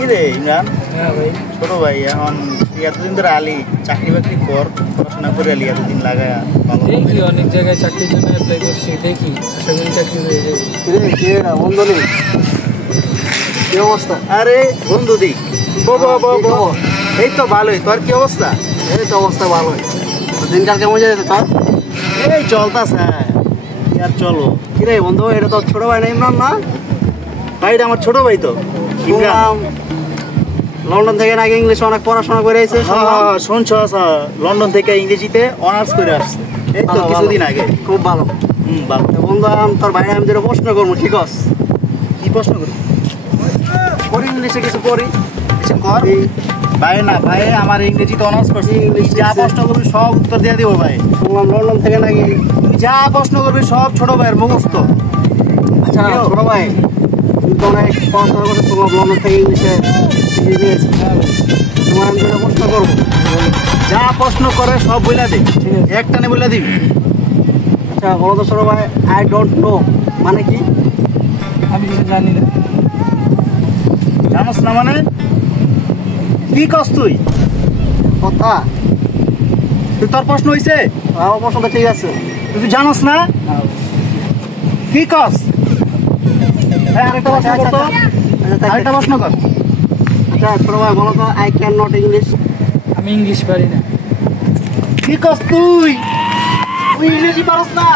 কি রে ইমরান? হ্যাঁ ভাই। ছোট ভাই এখন এতদিন ধরে আলি চাকরি বাকরি কর, পড়াশোনা করে আলি এতদিন লাগায় ভালো দেখি অনেক জায়গায় চাকরির জন্য অ্যাপ্লাই করছি, দেখি আশা করি চাকরি হয়ে যাবে। বন্ধু নেই, কি অবস্থা? আরে বন্ধু দি এই তো ভালোই। তোর কি অবস্থা? এই তো অবস্থা ভালোই। দিনকাল কেমন যাচ্ছে তোর? এই চলতাছে আর চলো। কিরে বন্ধু, এটা তো ছোট ভাই না ইমরান না? ভাইটা আমার ছোট ভাই তো ইমরান। শুনলাম লন্ডন থেকে নাকি ইংলিশ অনেক পড়াশোনা করে এসেছে। শুনছ লন্ডন থেকে ইংরেজিতে অনার্স করে আসছে এই তো কিছুদিন আগে। খুব ভালো। ভালো। বন্ধু তোর ভাই আমি যেটা প্রশ্ন করবো, ঠিক আছে? কি প্রশ্ন করি? পড়ি ইংলিশে কিছু পড়ি কিছু কর ভাই। না ভাই আমার ইংরেজিতে অনার্স করছি, যা প্রশ্ন করবি সব উত্তর দিয়ে দিব ভাই। শুনলাম লন্ডন থেকে নাকি। তুই যা প্রশ্ন করবি সব ছোট ভাইয়ের মুখস্থ। আচ্ছা ছোট ভাই, তুমি তো অনেক পড়াশোনা করছো, শুনলাম লন্ডন থেকে ইংলিশে ডিগ্রি নিয়েছি। তোমার আমি যেটা প্রশ্ন করবো, যা প্রশ্ন করে সব বলে দে, একটানে বলে দিবি। আচ্ছা বলো তো ছোট ভাই, আই ডোন্ট নো মানে কি? আমি কিছু জানি না। জানোস না মানে কি কস তুই? কথা তুই তোর প্রশ্ন হইছে, আমার প্রশ্নটা ঠিক আছে। তুই জানোস না কি কস? হ্যাঁ আরেকটা প্রশ্ন কর তো। আরেকটা প্রশ্ন কর। আচ্ছা ছোট ভাই বলো তো, আই ক্যান নট ইংলিশ। আমি ইংলিশ পারি না। কি কস তুই? তুই ইংরেজি পারস না?